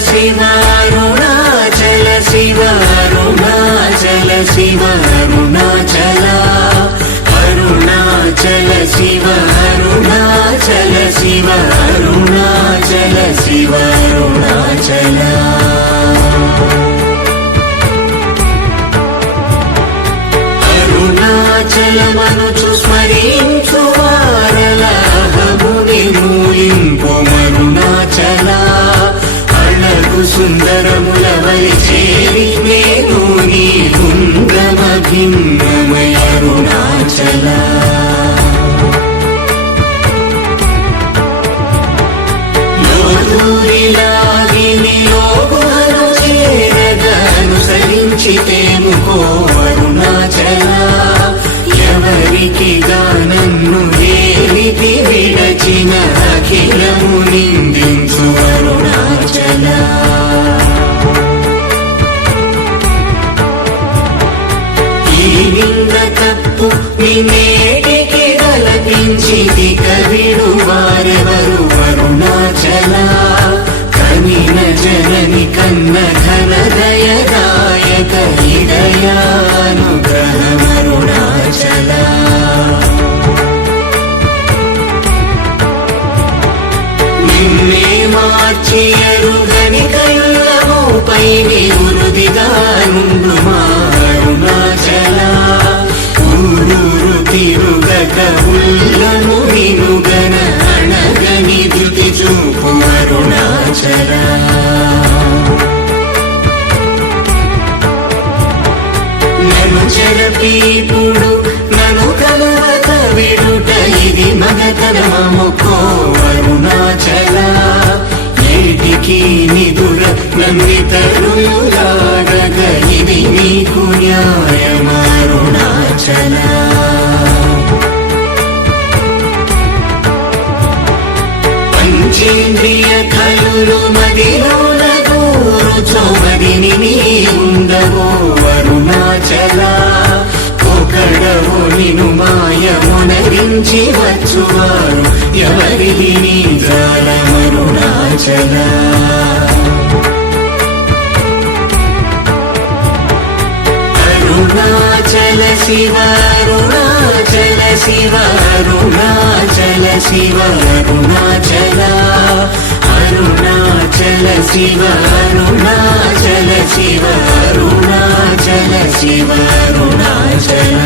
శివ అరుణాచల శివ అరుణాచల శివ అరుణాచల అరుణాచల శివ అరుణాచల శివ అరుణాచల శివ అరుణాచల అరుణాచలమనుచు స్మరించు వారలాహముని మూలింపు అరుణాచల అళగు సుందరముల వలి చేరి నేను నీ గుంగమ భిన్నమయ అరుణాచల లోదూరిలాగిని లోగుహను చేరగనుసరించితేముకో అరుణాచల ఎవరికి గానన్ను ఏలితి విడచిన అఖిలము నిందించు అరుణాచల ఈ నింద తప్పు నిన్నేటికి గలపించితి కవిడు వారెవరు అరుణాచల కనిన జనని కన్న ఘన దయదాయక హృదయానుగ్రహమరుణాచల నిన్నే మార్చి ఎరుగని కళ్ళముపై నివృదిగా నుండు మా అరుణాచల ఊరూరు తిరుగక ఉల్లము వినుగన అణగని ధృతి చూపు అరుణాచల నన్ను చెరపీపుడు నన్ను కలవక విడుట ఇది మగతరమముకో అరుణాచల ఏటికి నిదుర నన్నితరులాడగ ఇది నీకు న్యాయమరుణాచల పంచేంద్రియ కలులు మదిలోన కూర్చోమదిని నీ ఉండవో అరుణాచల ఒకడవో నిను మాయమునరించి వచ్చువారు ఎవరిది నీ జాలమరుణాచల అరుణాచల శివ అరుణాచల శివ అరుణాచల శివ అరుణాచల అరుణాచల శివ అరుణాచల శివ అరుణాచల శివ అరుణాచల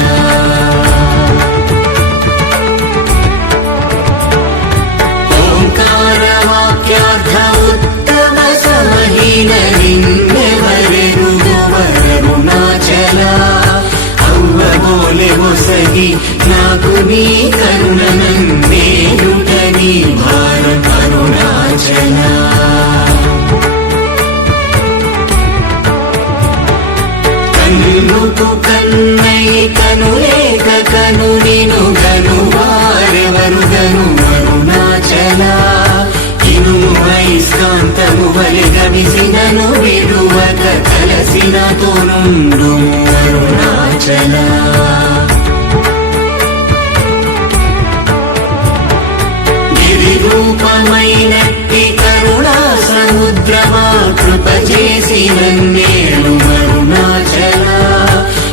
ఓంకార వాక్యార్థ ఉత్తమ సమహీన నిన్నెవరెరుగు అరుణాచల అవ్వబోలె ఒసగి నాకు నీ కరుణనన్నేయుట నీ భారం అరుణాచల కన్నుకు కన్నై కనులేక కను నిను గను వారెవరు గను అరుణాచల ఇనుము ఐస్కాంతము వలె గమిసినను విడువక కలసినతో నుండు అరుణాచల రూపమైనట్టి కరుణా సముద్రమా కృప చేసి నన్నేలు అరుణాచల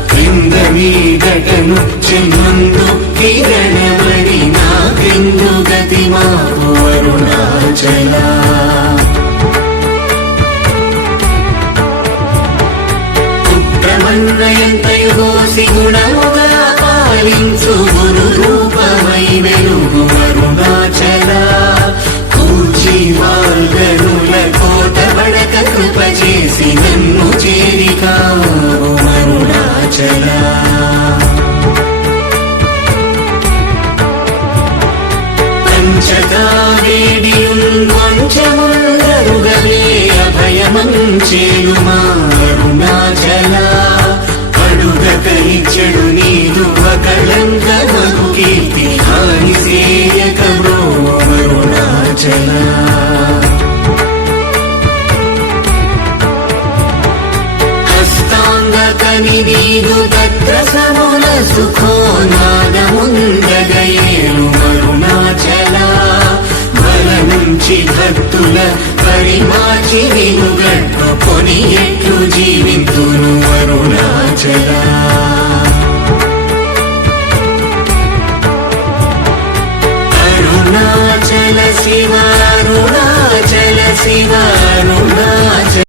క్రింద మీదటను చెమ్మందు కిరణమడి నా క్రిందు గతి మాకు అరుణాచల పుత్రమన్నయంతయు గోసి గుణముగా పాలించు గురు రూపమై వెలుగు అరుణాచల కూచి వాల్గనుల కోట బడక కృప చేసి నన్ను చేరికావు అరుణాచల పంచగా వేడియుంచముందరుగలే అభయమంచేయుమా అరుణాచల అడుగక ఇచ్చడు నీదు అకళంక మగు కీర్తి హాని సేయక బ్రో అరుణాచల హస్తాంగకని నీదు తత్ర సముల సుఖో నాదముందగయేలు అరుణాచల బల నుంచి భక్తుల పరిమాచి విను అరుణాచల శివ అరుణాచల శివ అరుణాచల